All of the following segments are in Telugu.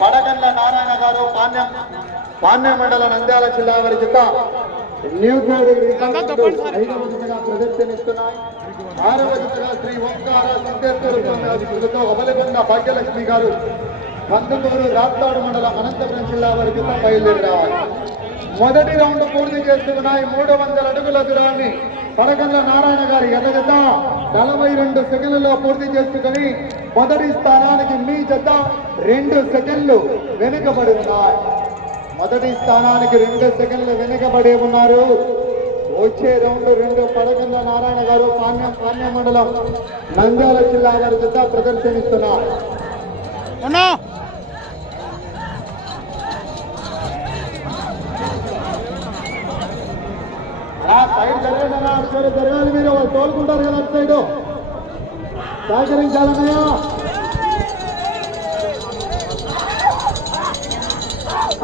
పడగండ్ల నారాయణ గారు పాణ్యం మండల నంద్యాల జిల్లా వారి జత న్యూ ప్రదర్శనిస్తున్నాయి. 6వ జతగా శ్రీ ఓంకార సిద్ధేశ్వర స్వామి అమలగొండ భాగ్యలక్ష్మి గారు కందుకూరు రాప్తాడు మండలం అనంతపురం జిల్లా వారి జత బయలుదేరి రావాలి. మొదటి రౌండ్ పూర్తి చేస్తున్నాయి. 300 అడుగుల దూరాన్ని పడగండ్ల నారాయణ గారి ఎర్రజత 42 సెకండ్లలో పూర్తి చేసుకుని మొదటి స్థానానికి మీ జత 2 సెకండ్లు వెనుకబడి ఉన్నాయి. మొదటి స్థానానికి 2 సెకండ్లు వెనుకబడి ఉన్నారు. వచ్చే రౌండ్ 2 పడగండ్ల నారాయణ గారు పాణ్యం మండలం నంద్యాల జిల్లా వారి జత ప్రదర్శనిస్తున్నారు. సైడ్ జరగండి, అటు జరగాలి. మీరు వాళ్ళు తోలుకుంటారు కదా, అటు సైడ్ సహకరించాలన్నయ్యా.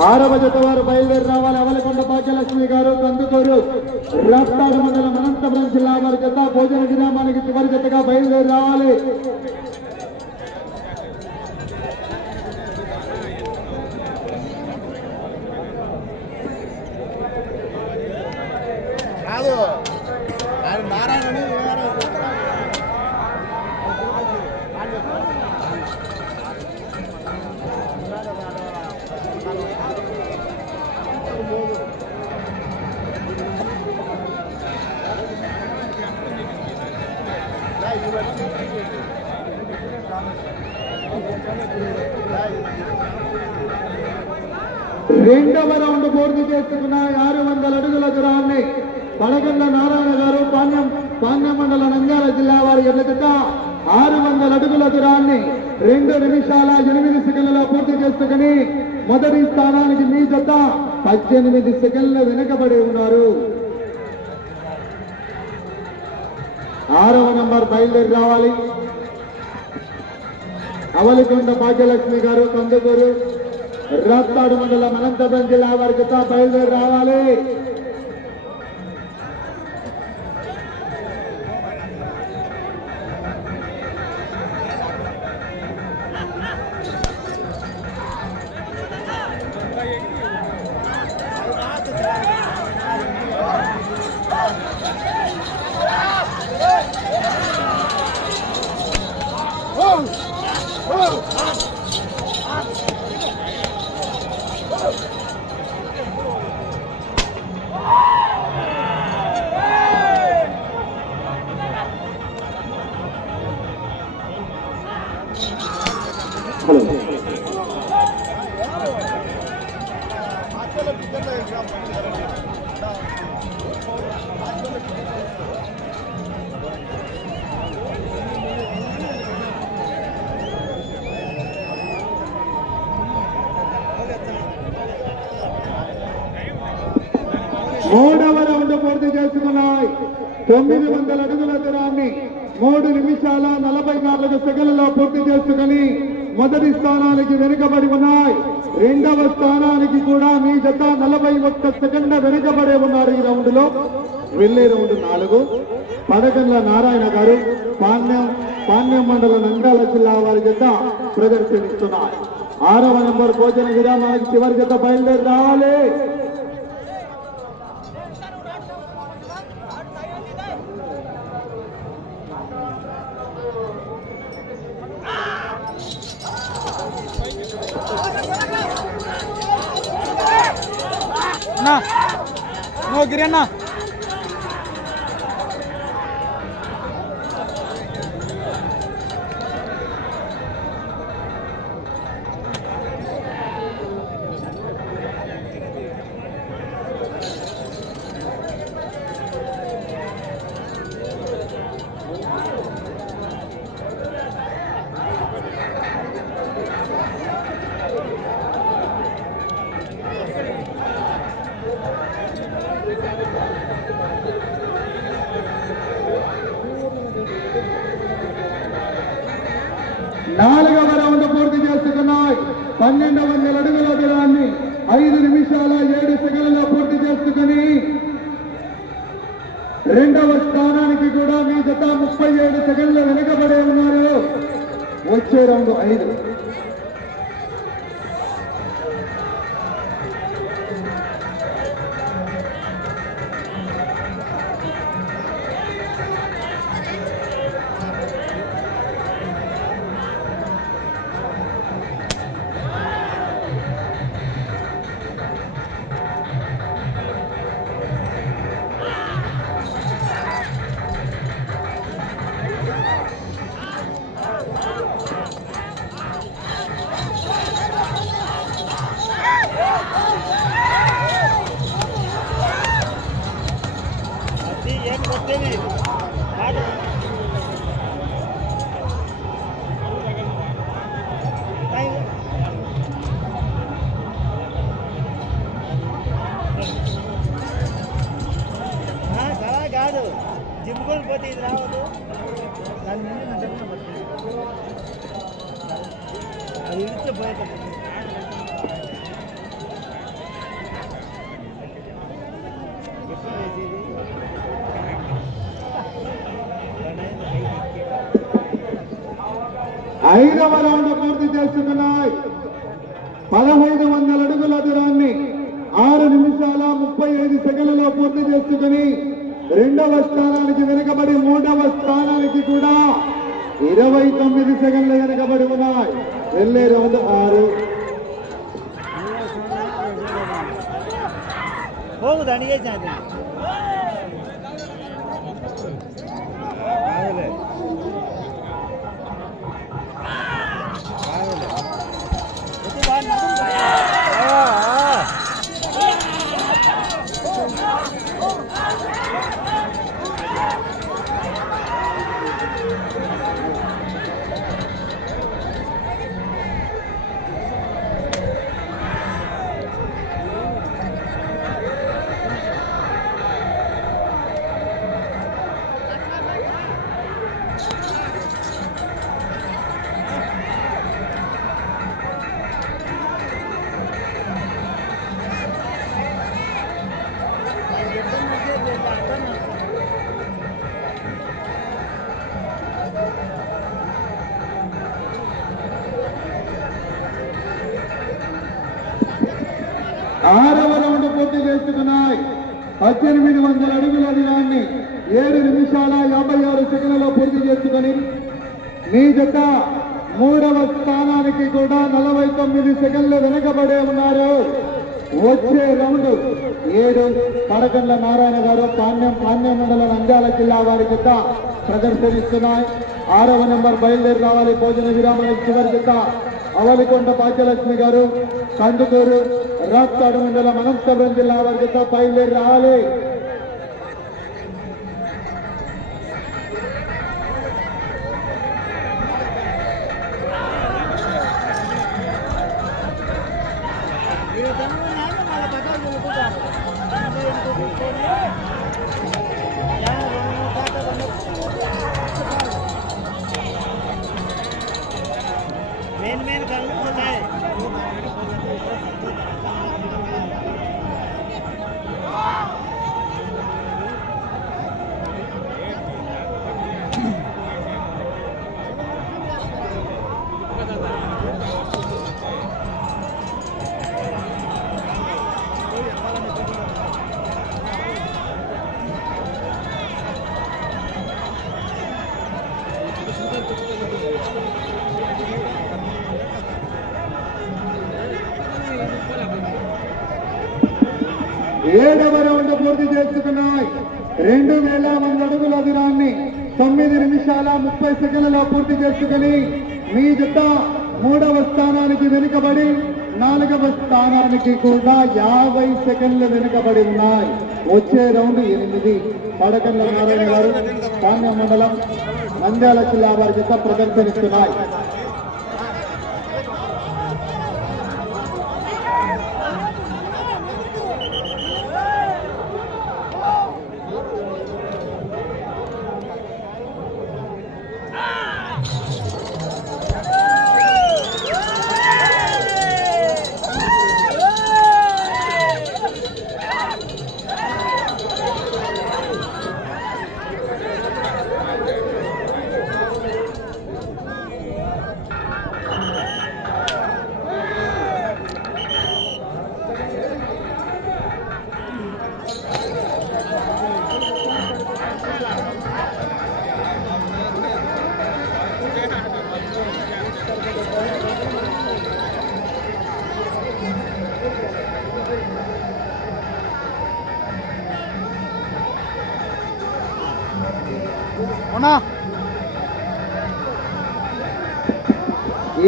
6వ జత వారు బయలుదేరి రావాలి. అవలకొండ భాగ్యలక్ష్మి గారు కందుకూరు రాప్తాడు మండలం అనంతపురం జిల్లా వారి జత భోజన విరామానికి చివరి జతగా బయలుదేరి రావాలి. రెండవ రౌండ్ పూర్తి చేసుకున్న 600 అడుగుల దూరాన్ని పడగండ్ల నారాయణ గారు పాణ్యం మండల నంద్యాల జిల్లా వారి ఎర్రజత 600 అడుగుల దూరాన్ని 2 నిమిషాల 8 సెకండ్లలో పూర్తి చేసుకుని మొదటి స్థానానికి మీ జత 18 సెకండ్లు వెనుకబడి ఉన్నారు. 6వ నంబర్ బయలుదేరి రావాలి. అవలికొండ భాగ్యలక్ష్మి గారు కందుకూరు రాప్తాడు మండలం అనంతపురం జిల్లా వారి జత బయలుదేరి రావాలి. మూడవ రౌండ్ పూర్తి చేసుకున్నాయి. 900 అడుగుల దూరాన్ని 3 నిమిషాల 44 సెకండ్లలో పూర్తి చేసుకుని మొదటి స్థానానికి వెనుకబడి ఉన్నాయి. రెండవ స్థానానికి కూడా మీ జత 41 సెకండ్ల వెనుకబడే ఉన్నారు. ఈ రౌండ్ లో వెళ్లే రౌండ్ 4 పడగండ్ల నారాయణ గారు పాణ్యం మండల నంద్యాల జిల్లా వారి జత ప్రదర్శనిస్తున్నారు. 6వ నంబర్ భోజన విరామానికి చివరి జత బయలుదేరి రావాలి. No, Girena. 4వ రౌండ్ పూర్తి చేసుకున్నాయి. 1200 అడుగుల దూరాన్ని 5 నిమిషాల 7 సెకండ్లలో పూర్తి చేసుకుని రెండవ స్థానానికి కూడా మీ జత 37 సెకండ్లు వెనుకబడే ఉన్నారు. వచ్చే రౌండ్ 5. ఐదవ రౌండ్ పూర్తి చేసుకున్నాయి. 1500 అడుగుల దూరాన్ని 6 నిమిషాల 35 సెకండ్లలో పూర్తి చేసుకుని రెండవ స్థానానికి వెనుకబడి మూడవ స్థానానికి కూడా 29 సెకండ్లు వెనుకబడి ఉన్నాయి. వెళ్ళే రౌండ్ 6. ఆరవ రౌండ్ పూర్తి చేసుకున్నాయి. 1800 అడుగుల దూరాన్ని 7 నిమిషాల 56 సెకండ్లలో పూర్తి చేసుకుని మీ జత మూడవ స్థానానికి కూడా 49 సెకండ్లు వెనకబడే ఉన్నారు. వచ్చే రౌండ్ 7. పడకండ్ల నారాయణ గారు పాణ్యం మండలం నంద్యాల జిల్లా వారి జత ప్రదర్శనిస్తున్నాయి. 6వ నెంబర్ బయలుదేరి రావాలి. భోజన విరామానికి చివరి జత అవలికొండ భాగ్యలక్ష్మి గారు కందుకూరు రాప్తాడు మండలం అనంతపురం జిల్లా వారి జత బయలుదేరి రావాలి. ఏడవ రౌండ్ పూర్తి చేసుకున్నాయి. 2000 అడుగుల దూరాన్ని 9 నిమిషాల 30 సెకండ్లలో పూర్తి చేసుకుని మీ జత మూడవ స్థానానికి వెనుకబడి 4వ స్థానానికి కూడా 50 సెకండ్లు వెనుకబడి ఉన్నాయి. వచ్చే రౌండ్ 8. పడకండ్ల నారాయణ గారు పాణ్యం మండలం నంద్యాల జిల్లా వారి జత ప్రదర్శనిస్తున్నాయి.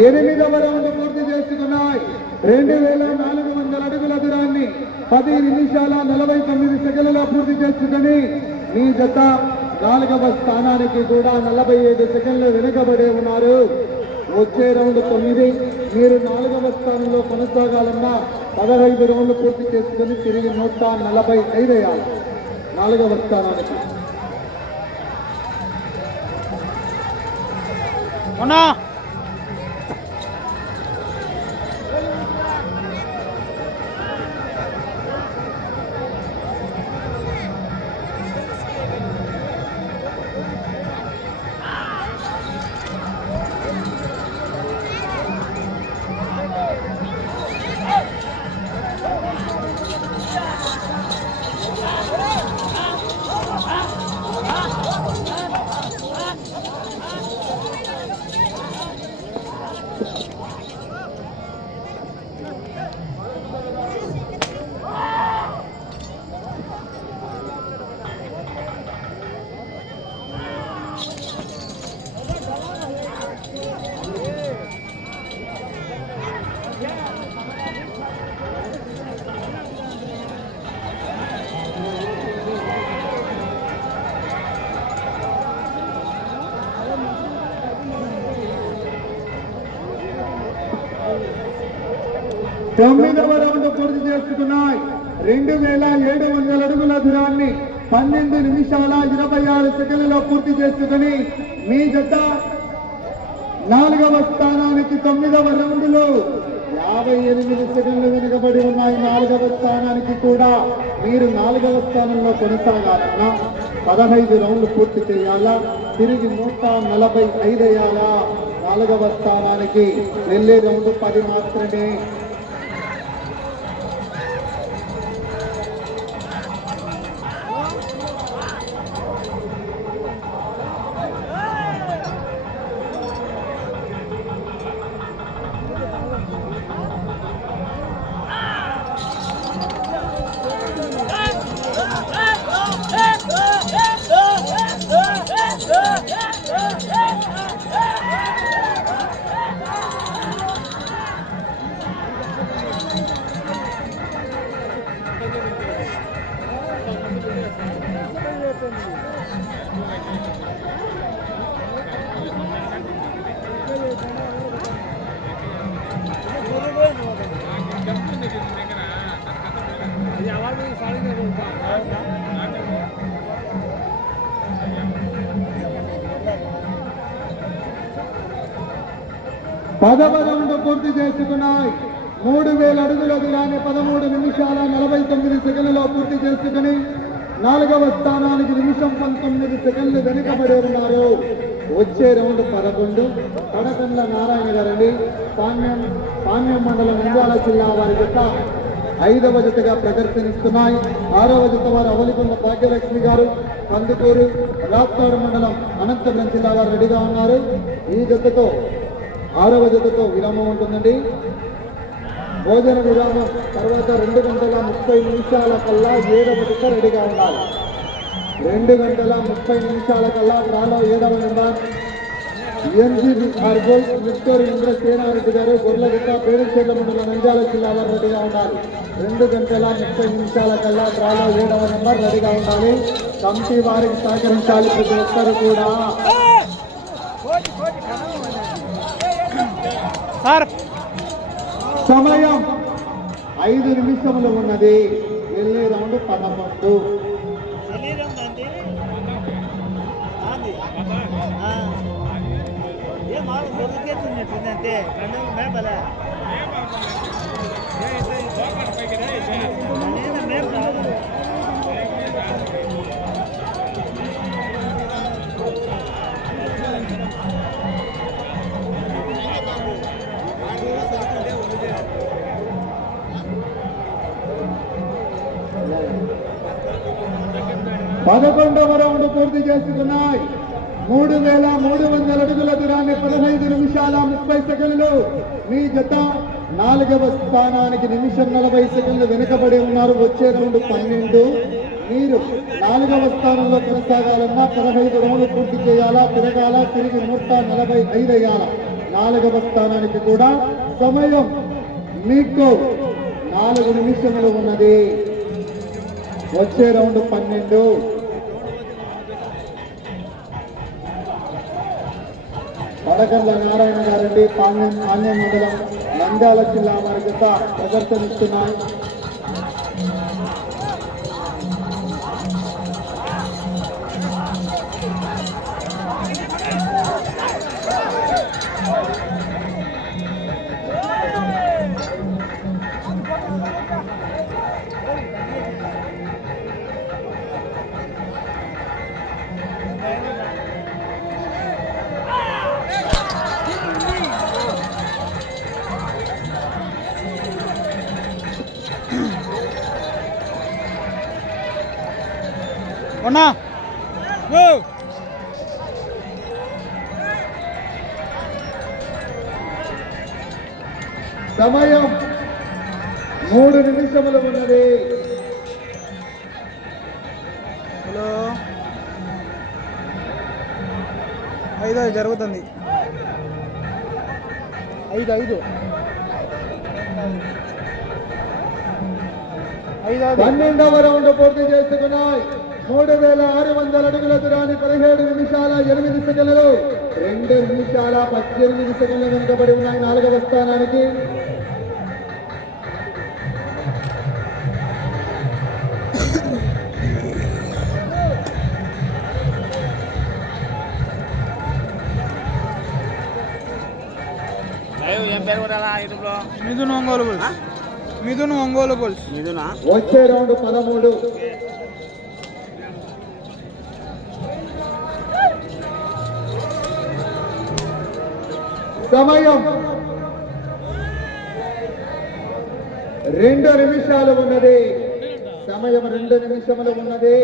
ఎనిమిదవ రౌండ్ పూర్తి చేసుకున్నాయి. 2400 అడుగుల దూరాన్ని 10 నిమిషాల 49 సెకండ్లలో పూర్తి చేసుకుని మీ జత 4వ స్థానానికి కూడా 45 సెకండ్లు వెనుకబడే ఉన్నారు. వచ్చే రౌండ్ 9. మీరు 4వ స్థానంలో కొనసాగాలన్నా 15 రౌండ్లు పూర్తి చేసుకుని తిరిగి 145 వేయాలి 4వ స్థానానికి. అవునా తొమ్మిదవ రౌండ్ పూర్తి చేసుకున్నాయి. 2700 అడుగుల దూరాన్ని 12 నిమిషాల 26 సెకండ్లలో పూర్తి చేసుకుని మీ జత 4వ స్థానానికి 9వ రౌండ్లో 58 సెకండ్లు వెనుకబడి ఉన్నాయి. 4వ స్థానానికి కూడా మీరు 4వ స్థానంలో కొనసాగాలన్నా 15 రౌండ్లు పూర్తి చేయాలా, తిరిగి 145 అయ్యాలా. 4వ స్థానానికి వెళ్ళే రౌండ్ 10 మాత్రమే. పదవ రౌండ్ పూర్తి చేసుకున్నాయి. 3000 అడుగుల దూరాన్ని 13 నిమిషాల 49 సెకండ్లలో పూర్తి చేసుకుని 4వ స్థానానికి నిమిషం 19 సెకండ్లు వెనుకబడి ఉన్నారు. వచ్చే రౌండ్ 11. కడకండ్ల నారాయణ గారండి, పాణ్యం మండలం నంద్యాల జిల్లా వారి జత 5వ జతగా ప్రదర్శనిస్తున్నాయి. 6వ జత వారు అవలికొండ భాగ్యలక్ష్మి గారు, కందుకూరు రాప్తాడు మండలం అనంతపురం జిల్లా వారు రెడీగా ఉన్నారు. ఈ జతతో 6వ జతతో విరామం ఉంటుందండి. భోజన విరామం తర్వాత 2 గంటల 30 నిమిషాల కల్లా 7వ జత రెడీగా ఉండాలి. 2 గంటల 30 నిమిషాల కల్లా డ్రాలో 7వ నెంబర్ ఎన్జీబీ ఆర్గోల్ విక్టోరి ఇంద్ర సేనారెడ్డి గారు గొర్రెగిట్ట పేరుచేర్ల మండలం నంద్యాల జిల్లా వారు రెడీగా ఉండాలి. 2 గంటల 30 నిమిషాల కల్లా డ్రాలో 7వ నెంబర్ రెడీగా ఉండాలి. కమిటీ వారికి సహకరించాలి ప్రతి ఒక్కరు కూడా. సమయం 5 నిమిషములు ఉన్నది. వెళ్ళే రౌండ్ 11. పదకొండవ రౌండ్ పూర్తి చేసుకున్నాయి. 3300 అడుగుల దూరాన్ని 15 నిమిషాల 30 సెకండ్లు. మీ జత 4వ స్థానానికి నిమిషం 40 సెకండ్లు వెనుకబడి ఉన్నారు. వచ్చే రౌండ్ 12. మీరు 4వ స్థానంలో కొనసాగాలన్నా 15 రౌండ్లు పూర్తి చేయాలా, తిరగాల, తిరిగి 145 అయ్యాల. 4వ స్థానానికి కూడా సమయం మీకు 4 నిమిషములు ఉన్నది. వచ్చే రౌండ్ 12. కడకండ్ల నారాయణ గారండి, పాణ్యం మండలం నంద్యాల జిల్లా వారి జత ప్రదర్శనిస్తున్నాయి. అన్నా సమయం 3 నిమిషములు ఉన్నది. హలో 5 జరుగుతుంది 5 12వ రౌండ్ పూర్తి చేసుకున్నాయి. 3600 అడుగుల దూరాన్ని 17 నిమిషాల 8 సెకండ్లు 2 నిమిషాల 18 సెకండ్ల వెనుకబడి ఉన్నాయి 4వ స్థానానికి. మిథున్ ఒంగోలు బుల్స్ మిథున్ ఒంగోలు బుల్స్ వచ్చే రౌండ్ 13. సమయం 2 నిమిషాలు ఉన్నది. సమయం 2 నిమిషములు ఉన్నది.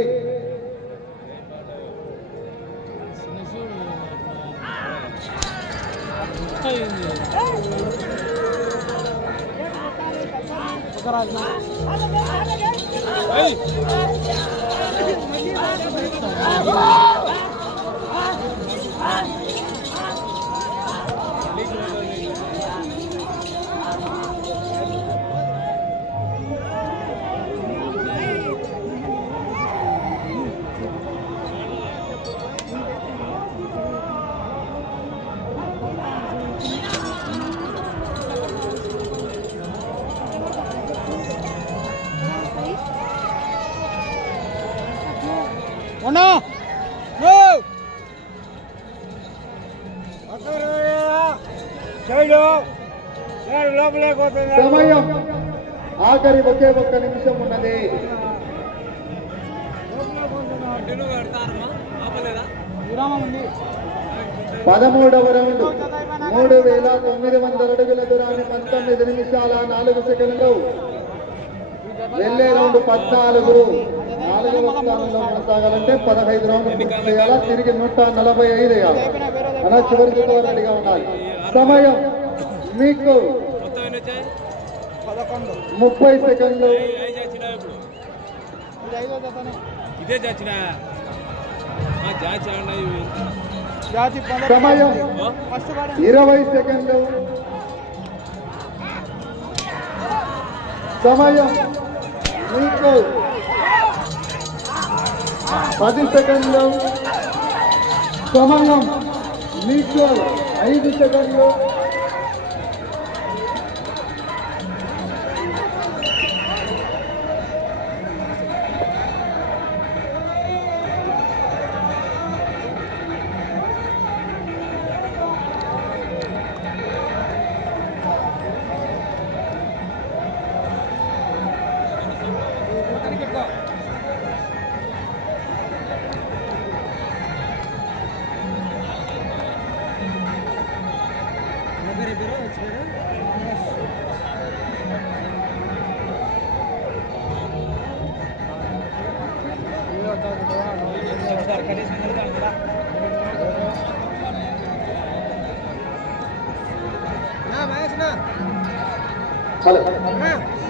అన్నా సమయం ఆఖరి ఒకే 1 నిమిషం ఉన్నది. 13వ రౌండ్ 3900 అడుగుల దూరాన్ని 19 నిమిషాల 4 సెకండ్లు. వెళ్ళే రౌండ్ 14. 4వ స్థానంలో కొనసాగాలంటే 15 రౌండ్లు పూర్తి చేయాలా. తిరిగి 145 వేయాలి. అలా చివరి జత రెడీగా ఉండాలి. సమయం మీకు 30 సెకండ్లు. సమయం 20 సెకండ్లు. సమయం మీకు 10 సెకండ్లు. సమయం మీకు 5 సెకండ్లు.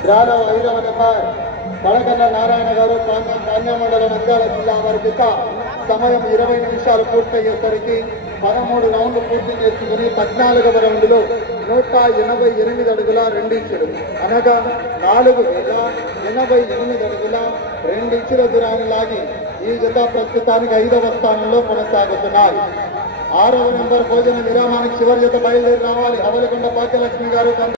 గ్రామ 5వ నెంబర్ పడకల్ల నారాయణ గారు కాన్యా మండలం నంద్యాల జిల్లా వారి జత సమయం 20 నిమిషాలు పూర్తయ్యేసరికి 13 రౌండ్లు పూర్తి చేసుకుని 14వ రౌండ్లో 188 అడుగుల 2 ఇంచులు అనగా 4088 అడుగుల 2 ఇంచుల దూరాన్ని లాగి ఈ జత ప్రస్తుతానికి 5వ స్థానంలో కొనసాగుతున్నాయి. 6వ నెంబర్ భోజన విరామానికి చివరి జత బయలుదేరి రావాలి. అవలకొండ భాగ్యలక్ష్మి గారు